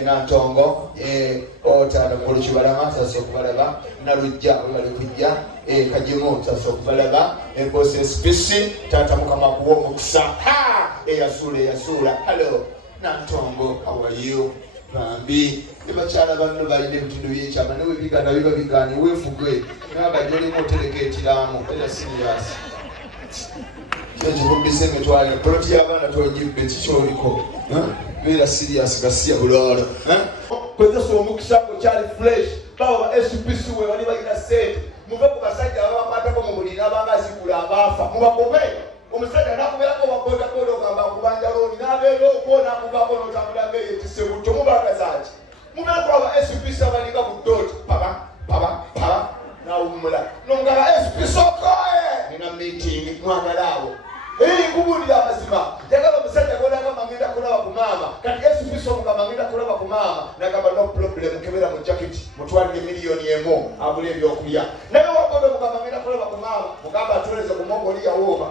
Nantongo otana kuluchi balama sasa okubalaba nalujja bali kujja kajimu sasa okubalaba embose spisi tata mukama kuwo mukisa yasula hello Nantongo how are you bambi ebachala banno balinde bitundu byekyama newe bigana biba biganye wefugwe nabajoli moteleke ekiramu era serious kyekivumbise emitwalo poloti y'abaana twegibbe kikyoliko beera serious gasiya bulwalo kwezesa omukisa kyali fresh baba ba SPC we bali balina sente muve ku basajja ababakwatako mu buliri abanga zikula abaafa mubakobe omusajja nakubeerako bakodakoda ogamba kubanja looni n'abeera okwona akuvako n'otambula ng'eyetise butto mubagazaaki mubeeko aba SPC abalinga ku doti paba nawumula nongaba SPC okoye nina meeting mwagalaawo kubulira amazima yagala omusajja golagamba ngenda kulaba ku maama kati SPC omugamba ngenda kulaba ku maama nagamba no problem kebera mu jacket mutwalire miliyoni emu abule ebyokulya naye wakodo omugamba ngenda kulaba ku maama mugamba atuleze ku mongoli yawoba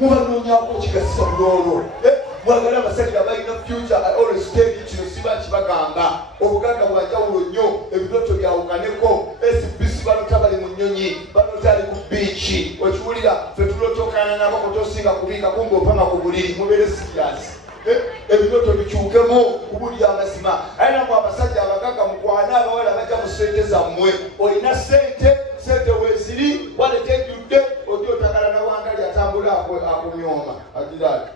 mubanonyako kigasa bulolo mwagala abasajja balina future always stage kino siba kibagamba obuganda bwanjawulo nnyo ebidoto byawukaneko SPC balota bali mu nnyonyi balota ali ku biichi okiwulira fe tulotokana nabo kotosinga kubika kumbe opanga ku buliri mubere serious ebidoto bikyukemu kubulya amazima ayinamu abasajja abagaga mukwana abawala bajja mu sente zammwe olina sente weziri waletegudde odi otagala nawangali atambula akumyoma agirali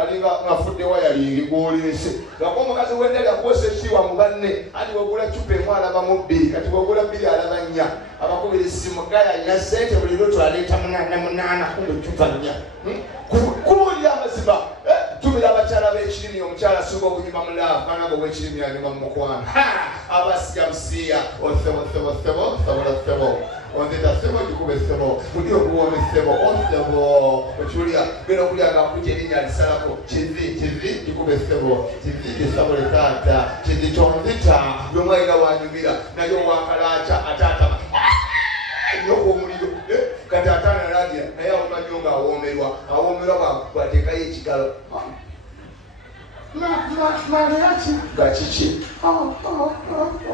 alinga ngafudde wayalingi gwolese lwako omukazi wendali akuwesa ekiwa mu banne andi wagula cupa emu alaba mu bbiri kati wagula bbiri alaba nnya abakubira essimu gaya alina sente buli lwoto aleeta munaana kumbe cupa nnya kubulya amazima tumira abakyala b'ekirimi omukyala asinga obunyuma mulaavu kana ngo bw'ekirimi anyuma mu mukwano abasija busiya othebo ondeta sebo gikube sebo buli okuwona sebo osebo okiwulira bera okulya nga kujja erinnya lisalako kizi gikube sebo kizi gisabule taata kizi tonzita byomwalira wanyumira naye owakalaca ataatama nyoko omuliro kati ataana alagira naye awomanyo nga awoomerwa bwateekayo ekigalo Mariachi gakiki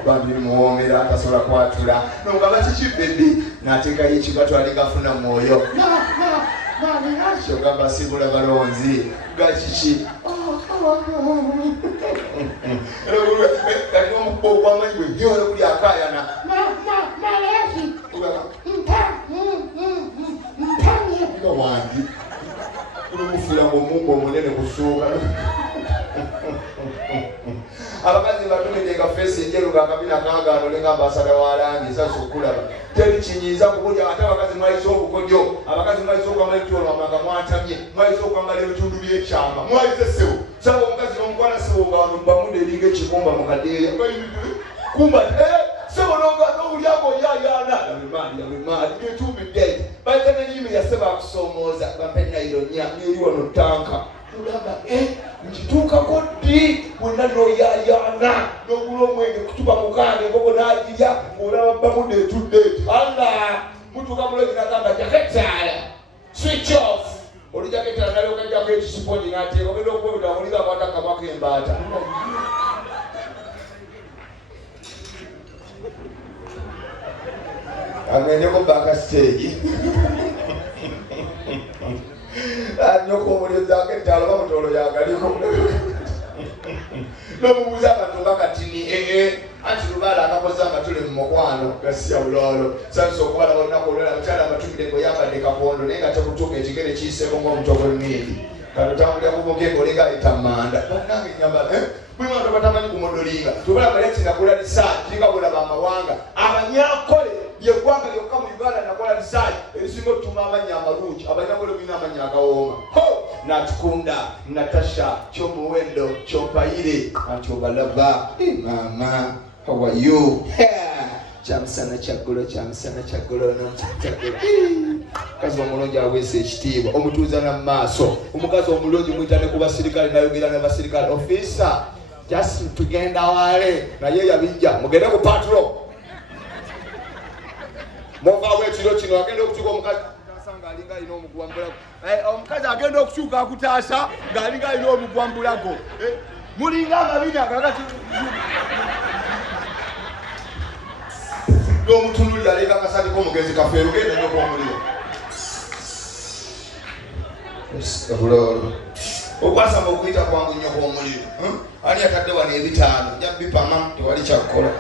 bambi muwomera atasobola kwatula nonga bakiki bebbi n'ateekayo ekigato aligafuna mwoyo Mariachi ogamba sibula balonzi gakiki kati omukuba ogwamanyi bwe gyola kuli akaayana Mariachi mpanye wangi kulumufuula ng'omungu omunene kusuuka abakazi batumidde nga feesi enjeru ng'akabina kaagaano ne ng'ambasada walangi sasa okulaba tebikinyiiza kubulya ate abakazi mwayise obukodyo abakazi mwayise okwambala ebitolo amanga mwatamye mwayise okwambala ebitundu by'ekyama mwayise sebo saba omukazi n'omukwana sebo nga bamude eringa ekikumba mu kadeeya kumba sebo n'owulyako yayaana yabemaali byetumbidde bayita n'ennyimi yaseba akusomooza bampenayiro nnya ng'eri wano tanka olaba nkituukako ddi bwonna n'oyayaana n'ogula omwenge kutuba mukange enkoko n'agirya ng'olaba bamude etudde eti alla mutuuka mulogi nagamba jaketaala switch off oli jaketaala nalokajjako ekisiponi n'ateeka ogenda okuwebula muliga akwata akamwa k'embaata agendeko backstage nyoko omulyozaako ettaalo bamutolo yagaliko n'omubuuza akatunga katini anti lubaala akakoze amatule mu mukwano gasiya bulolo sanisa okubala olunaku olwala mukyala amatumire ng'oyambadde kakondo naye nga tekutuuka ekigere kiyiseeko ng'omutoko nniidi katotambulira kubugenga olinga ayitammanda banange nyambala buli bantu batamanyi kumudolinga tubala Mariachi nakola risaati kiringa bulaba amawanga abanyakole yeggwanga lyokka mu Uganda nakola risaati erisinga otuma amannya amalungi abanyakole bulina amannya agawooma natukunda Natasha kyomuwendo kyompayire anti obalaba mama how are you kyamusana kyaggulo kazi omulungi aweesa ekitiibwa omutuuza namaaso omukazi omulungi mwita ne ku basirikale nayogera ne basirikale ofisa just tugenda wale naye yabijja mugende ku patro movaawo ekiro kino agenda okukyuka omukazi nga alinga alina omugwambulago omukazi agenda okukyuka akutaasa ng'alinga alina omugwambulago mulinga amabini agagati n'omutunulira aleka akasati k'omugenzi kafeero genda nnyo kw'omuliro bulolo okwasamba okuyita kwangu nnyo kw'omuliro ani atadde wano ebitaano ja bipama tewali kyakkola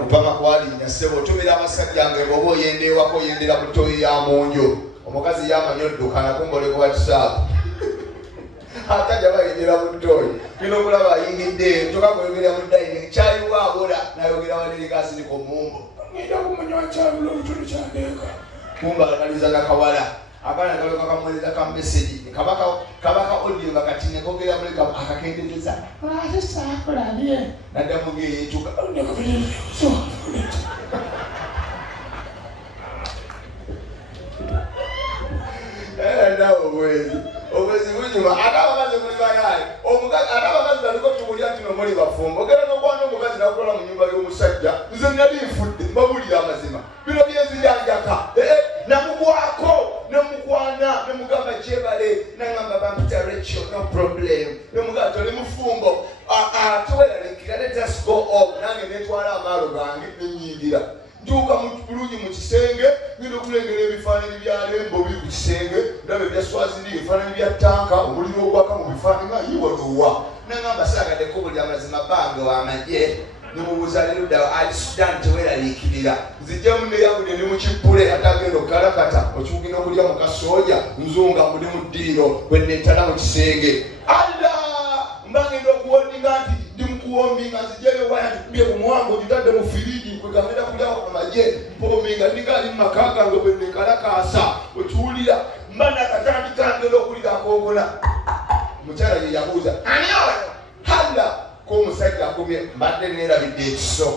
kupama kwalinnya ssebo otumira abasajja nga bw'oba oyenda ewaka oyendera mu toyi ya munjo omukazi yamanyi oddukana kumboleko whatsapp akajja bayendera mu toyi kino okulaba ayingidde tokakoyogerera mu dining kyayiwa abola nayogera wanerikasiri ku mumbo ngenda kumanya wakyabula olutulu kyandeeka kumba alakaliza nakawala akana kaloka kamweleza ka message kabaka audio nga katine kogera muri akakendeza ate sakola niye nadamu geyetuka so nawo obwezi bunyuma akabakazi kulibayali akabakazi aliko tubulya tino muli bafumbo ogera nokwana omukazi nakola mu nyumba y'omusajja nze nali nfudde mbabulira amazima bino byenzijanjaka namugwako nemukwana nemugamba kyebale nangamba bampita Rachel no problem nemugamba toli mufumbo toweralekira let us go off nange netwala amaalo gange nenyingira ntuuka bulungi mu kisenge ngenda okulengera ebifaananyi bya lembo biri ku kisenge ndaba ebyaswaziri ebifaananyi bya tanka omuliro ogwaka mu bifaananyi nga yiwanowa nangamba saagaddeko buli amazima bange wamagye nemubuuza leero ddala ali Sudan teweraliikirira nzijjamu neyabudde ne mukippule ate agenda okukalakata okiwugina okulya mu kasooja nzunga muli mu ddiiro bwenneetala mu kisenge alla mbagenda okuwondinga nti ndi mukuwombinga nzijjayo waya ntukubye ku muwango gitadde mu firiji kwegagenda kulyawo amagye mpoominga ndingaali mu maka gange bwennekalakaasa okiwulira mba nakatandika ngenda okulira akoogola mukyala ye yabuuza ani oyo halla k'omusajja akumye mbadde neerabidde ekiso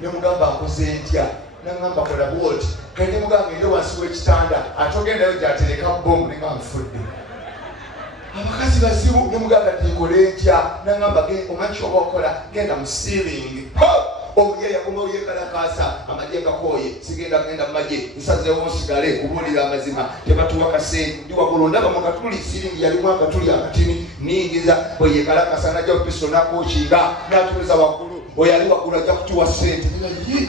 nemugamba nkoze ntya nangamba kola bwoti kati nemugamba ere wansi w'ekitanda ate ogendayo gyatereka bomu nenga nfudde abakazi bazibu nemugamba tikole ntya nangamba omanyi oba okola genda mu stealing omuye yakoma oyekalakaasa amagye gakoye sigenda genda mu magye nsazeewo nsigale kubuulira amazima tebatuwa kasente ndi wagulu ndaba mu katuli siringi yalimu akatuli akatini ningiza bweyekalakasa najja opiso nakokinga natumiza waggulu oyali waggulu ajja kutuwa sente naye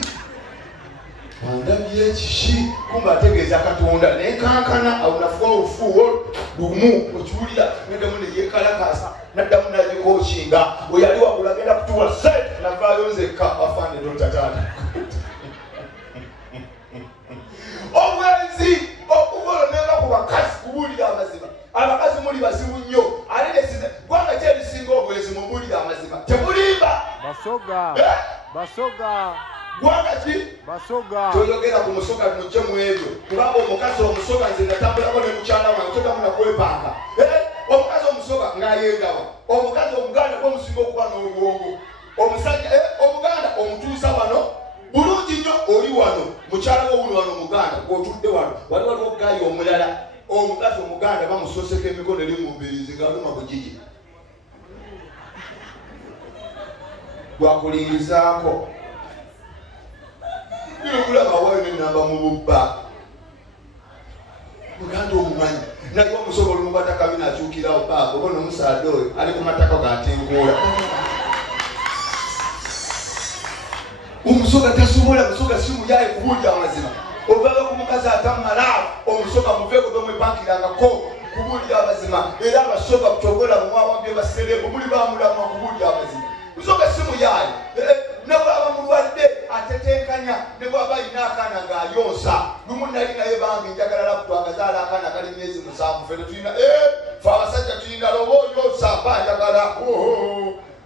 andabye ekiki kumba ategeeza katonda nenkankana awunafuwa olufuuwo lumu okiwulira neddamu neyekalakasa naddamu nagikokinga oyali waggulu agenda kutuwa sente navaayo nzekka afaane totataata obwenzi okuvolomera ku bakazi kubuulira amazima abakazi muli basibu nnyo alelesiza gwanga kyerisinga obwenzi mubuulira amazima tebulimba basoga gwanga ki basoga toyogera ku musoga mujje mu ebyo kubanga omukazi omusoga nze natambulako ne mukyala wange totamu nakwepanga omukazi omusoga ng'ayendawa omukazi omuganda gwomusinga okuba n'oluwongo omusajja omuganda omutuusa wano bulungi nnyo oli wano mukyala wowuli wano omuganda gwotudde wano wali waliwo gayi omulala omukazi omuganda bamusoseka emikono eri mu mbirizi ng'aluma bugigi gwakulingirizaako kulaba wayo nenamba mu bubba muganda omumanyi naye omusoga olumubata kabi nakyukirawo baaba oba nomusaada oyo ali ku mataka gatenkuula omusoga tasobola musoga simuyaye kubuulira amazima ovaaga ku mukazi atamalaavu omusoga muveeko bemwepankirangako kubuulira amazima era abasoga butogola mumwawambye baselebu muli bamulamwa kubuulira amazima musoga simuyaye nebwaba mulwadde atetenkanya nebwaba alina akaana ng'ayonsa lumu nali naye bange njagala laputu akazaala akaana kali myezi 7 fene tulina fe abasajja tulina lobaoyonsa mba njagala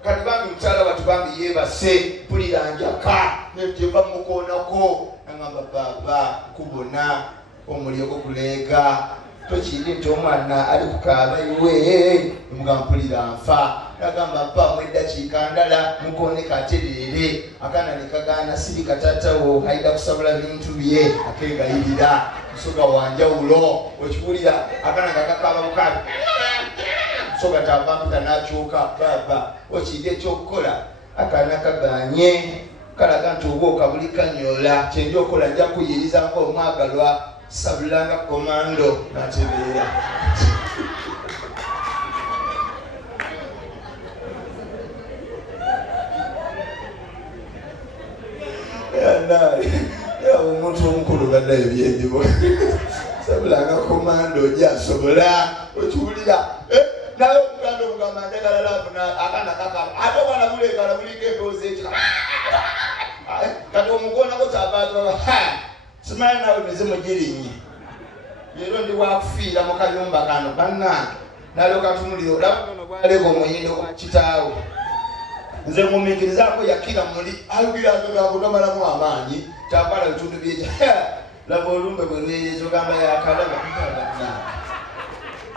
kati bange mukyala batu bange yeebase mpulira njaka nejeva mukoonako nangamba baba kubona omulyeko kuleega tokiri nti omwana ali kukaaba iwe emugamba mpulira nfa nagamba mpa mweddakiika ndala mukoone katereere akaana nekagaana siri katatawo ayida kusabula bintu bye akengayirira musoga wanjawulo okiwulira akaana nga kakaaba bukabi musoga tavamputa nakyuka baba okiri ekyokukola akaana kaganye kalaga nti oba okabuli kanyola kyendi okola nja kuyiriza ngaomwagalwa sabulanga komando natereera bakulu badda ebyendibo sabulanga komando jasobola okiwulira naye omuganda omugamba njagala lafuna akana kakala ate obwana bulekala buliko emboozi ekika kati omugonako kyabantu simanyi nawe mizimu girinnye leero ndi wakufiira mu kayumba kano bannange nalyoka tumuliro olaba nono bwaleka omuyindo gwa kitaawe nze mumikirizaako yakira muli ayugira agogamalamu amaanyi takwala bitundu byekya laba olumbe bwe lweyezo gamba yakalaba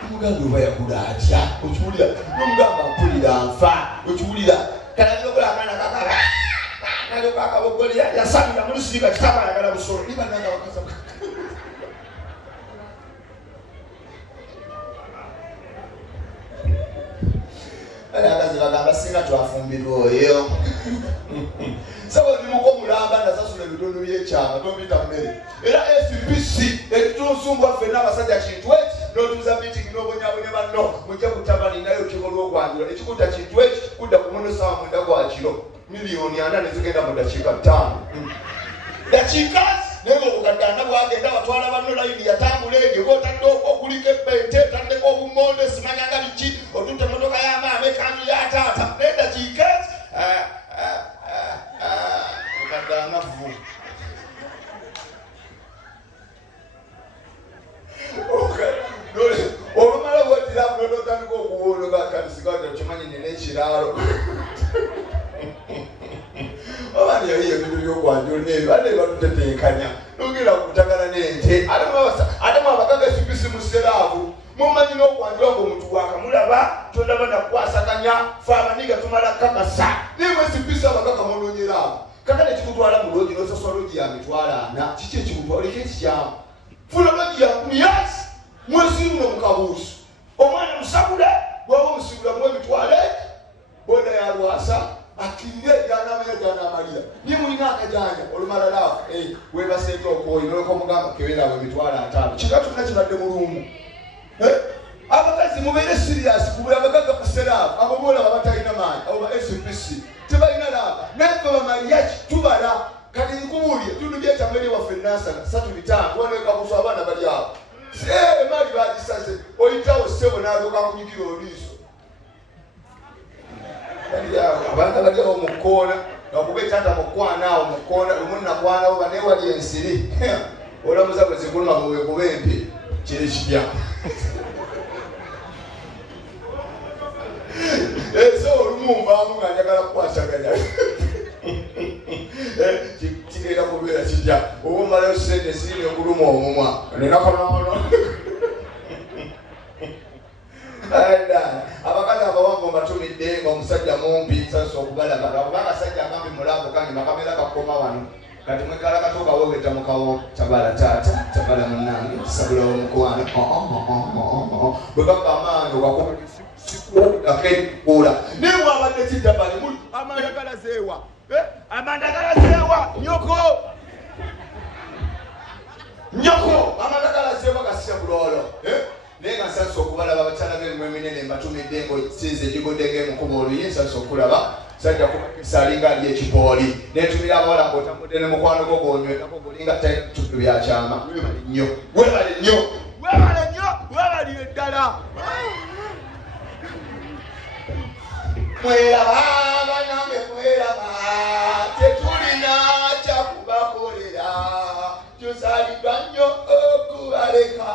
omuganda oba yakula atya okiwulira nomugamba mpulira nfa okiwulira kalabirobula akaana kakala nalyoka akabogole yasamira mulusirika kitaba ayagala busolo libananga bakasa akazi bagamba singa twafumbirwa oyo sabo ndimuko mulamba nasasula ebitundu byekyama tompita mmere era FBC ekitunsumba ffenna abasajja kintu eki n'otuuza meeting n'obonyabonya banno mujja kutabani nayo kikolwa okwanjula ekikuta kintu eki kudda ku muno sawa mwenda gwa kiro miliyoni 4 nezigenda mu dakiika 5 dakiika naye obukadanda bwagenda batwala banno layini yatambula egyo otadde okuliko epente otaddeko obumonde simanyanga biki otutte motoka y'amaama ekanzu ya taata naye dakiika okadanavu olumala bwotiramu notandika okuwologa katisigata kimanyi nina ekiraalo abandi yayiye ebintu byokwanjula nebyo bade batutetenkanya nogera kutagana n'ente ate mwabagaga esipisi mu seraavu mumanyi n'okwanjula ng'omuntu bwakamulaba tondaba nakukwasaganya fe abaniga tumala kakasa nimwe esipisi abagaga munonyeraavu kakale ekikutwala mu logi nosaswa logi ya mitwala 4 kiki ekikutwala oleka ekikyamu funa logi ya 10 mwesimu nomukabuusu omwana musabule bwaba omusibula mu emitwala boda yalwasa akirire yanamalira ni mulina akajanja olumala lafu webaseeka okwoyi noleka omugamba keberawe emitwala 5 kika tulina kibadde mulungu abakazi mubeere siriasi kubula abagaga kuseraafu abo boolaba batalina maanyi abo ba SPC tebalina laba naffe ba Mariachi tubala kati nkubuulye tundu byekyamere waffe nasana 3 waneka kuso abaana bali awo emali bagisase oyitawo ssebo n'alyoka kunyikira oliiso abantu baliawo mukoona okuba ekyata mukwanaawo mukoona lumu nakwanawo bane wali ensiri olamuza bwe zikuluma bwekuba empi kiri kitya so olumu mbaamu nga njagala kukwasaganya kigenda kubeera kitya oba omalayo sente sirina okuluma omumwa nenakonono abakazi abawanvu mbatumidde ngaomusajja mumpi sasa okubalagala kuba akasajja akambi mulago kange makamera kakoma wano kati mwekala katoka wogeta mukawo tabala taata tabala munange kisabula omukwana bwekaba amange wakakula niwe abadde kiddabali amandagala zeewa amandagala zeewa nyoko amandagala zeewa gasabulolo naye nga nsansa okubalaba abakyala b'emimwe eminene mbatumidde ng'osiize gigoddeko emukuba oluyi nsansa okulaba sajja kusalinga ali ekipooli netumira abawala ng'otambudde ne mukwano gwo gw'onywekako golinga talina bitundu byakyama webale nnyo webalire ddala mweraba banange mweraba tetulina kyakubakolera tuzaliddwa nnyo okubaleka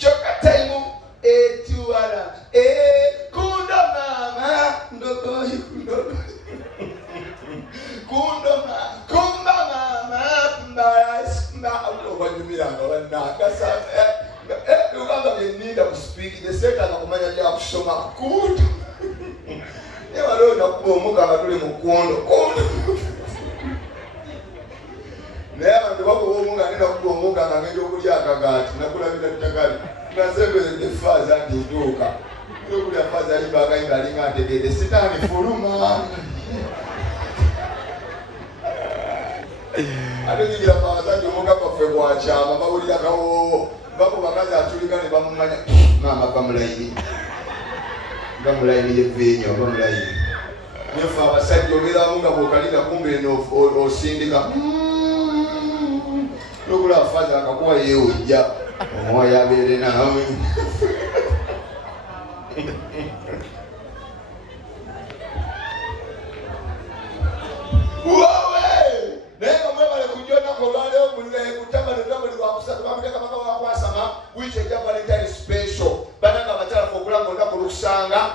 kyokka taimu etuwala kundo mama ndogoyi kumba mama mbalasma obanyumiranga bannakasa lugamba byenninda ku spiiki teseetaaga kumanya byakusoma kundo nebaliwo nakuba omuka nga tuli mu kundo naye abantu bakuba omuka nenakuba omuka nga ngenda okulya akagaati nakulabira ttagali nasembezedde faaza nti ntuuka okulya faaza alibagayinga alinga ntegedde sitaani fuluma ate nyingira abasajja omuka kwaffe gwakyama bawulira kawo bakubakazi atulika ne bamumanya maama bamulayini yevinyo bamulayini nefe abasajja ogeramu nga bwokalira kumbe eno osindika Lugula faza akakuwa yeujja. Omwoyo abeere naawe.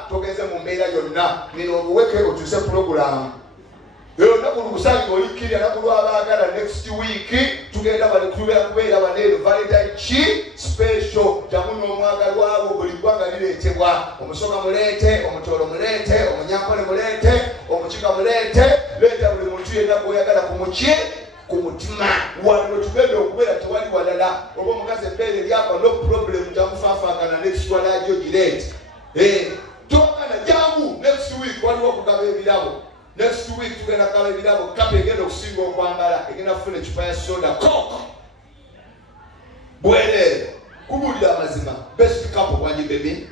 Togeze mu mbeera yonna nino obuweke otuuse program lero naku lukusangi olikirya naku lwabaagala next week tugenda bali kubeera baneero valentine special jamu n'omwagalwabo buli ggwanga lireetebwa omusoga muleete omutolo muleete omunyankole muleete omukiga muleete leeta buli muntu yenna gw'oyagala ku mutima wano tugenda okubeera tewali walala oba omukazi embeera eryako no problem jamufaafagana next walajjo gireete tokana jangu next week waliwo okugaba ebirabo next week tugenda kugaba ebirabo kapa egenda okusinga okwambala egenda kufuna ekipa ya soda coke bwerere kubulira amazima best couple wangi baby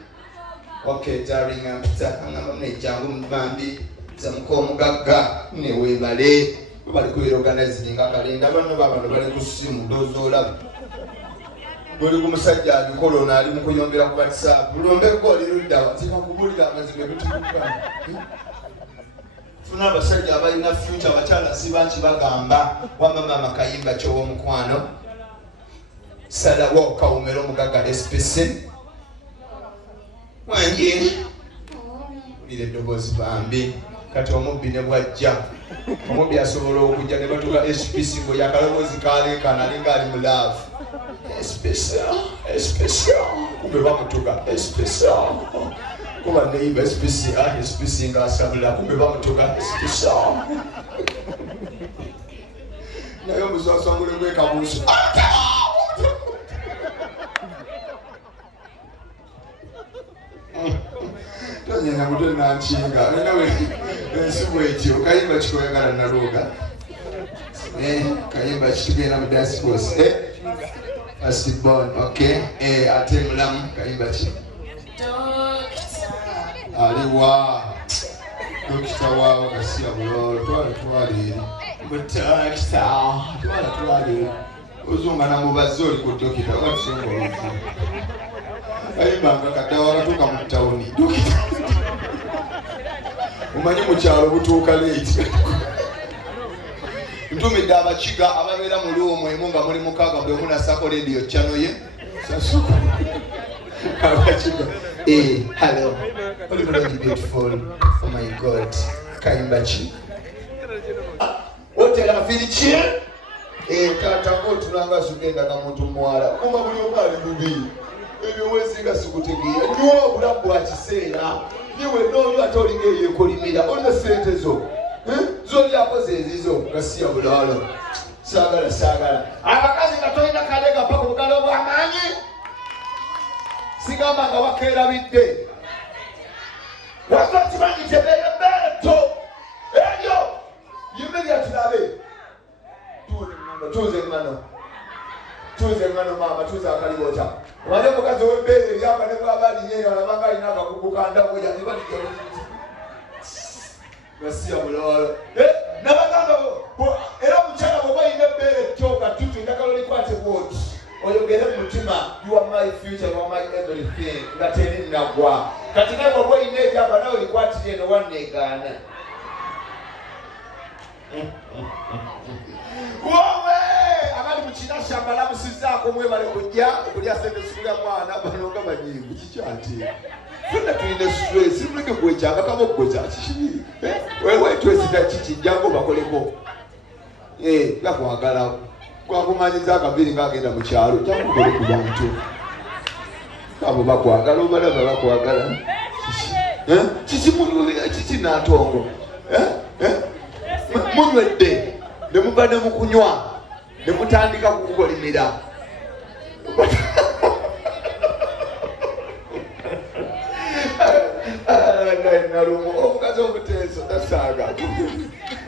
okay darling angamba nejangu mbambi zamuko omugagga newebale bali kuyorganize nga kalenda bano babano bali kusimu dozolaba buli kumusajja alikola ono ali mu kuyombera ku WhatsApp lulombeko oliruddawa nzika kubulira amazima ebitukukana funa abasajja abalina future abakyala sibanki bagamba wamama kayimba ky'owomukwano salawo kawumera omugagga SPC wange ulire eddoboozi bambi kati omubbi ne bwajja omubbi asobola okujja ne batuga SPC ngo yakaloboozi kaleekana alinga ali mu laavu Especial. Kumbe bamutuka especial. Kuba neiba especial nga asabula kumbe bamutuka especial. Nayo muzasangule gwekabuuso. Tonyenya mutwe nanchinga. Nawe ensibu ekyo kayimba kikoyagala naluga. Kayimba kitugenda mu dance course. Asibon, okay. Ate mulamu kayimba ki? Aliwa. Dokita wao kasiya bulolo twali. Dokita. Twali. Uzunga na mubazi oli ku dokita wasinga olufu. Kayimba ngakadawa katuuka mu tawuni. Dokita. Umanyi mu kyalo butuuka late. Ntumidde abakiga ababeera mu luumu emu nga muli mukaaga bwe munasako radio channel ye sasuka abakiga hello oli very beautiful oh my god kayimba ki otera fili ki tata ko tulanga sugenda ka muntu mwala kuma buli omali bubi ebyo wezinga sikutegeera niwo obulabu bwa kiseera niwe n'oyo ate olinga yekolimira olina sente zo zoli yakoze ezizo gasiya bulalo sagala abakazi nga tolina kalega paka obugalo bw'amaanyi sigamba nga wakeerabidde wakimanyi tebeebeeto ebyo yimirya tulabe tuuze engano maama tuuze akalibota omanye omukazi ow'ebbeere eryamba ne bwaba alinyeyo alabanga alina akakugu kandagoya ne balijja gasiya bulalo nabagamba era omukyala bwoba alina ebbeere ettooka tutu endagala olikwate bwoti oyogere mu mutima you are my future, you are my everything nga teri nagwa kati naye bwoba olina ebyamba nawe olikwatire eno wanneegaana wowe abali mu kinashamba lamusizaako mwebale kujja okulya sente sikulya mwana banonga banyiivu kikyati fena tulina stress muleke gwekyanga kabogoza kiki wewe twesita kikijjango bakoleko gakwagala gwakumanyiza akabiri ngagenda mu kyalo kyakukole ku bantu abo bakwagala obalaba bakwagala kiki natongo munywedde ne muba ne mukunywa ne mutandika kukukolimira nalumu omukazi omuteeso tasaaga